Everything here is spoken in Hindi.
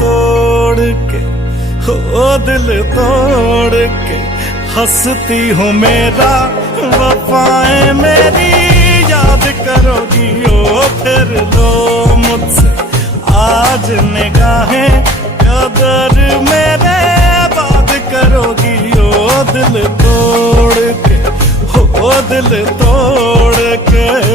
तोड़ के, हो दिल तोड़ के हंसती हो मेरा, वफाएं मेरी याद करोगी ओ फिर लो मुझसे आज निगाहें, कदर मेरे बात करोगी ओ दिल तोड़ के, हो दिल तोड़ के।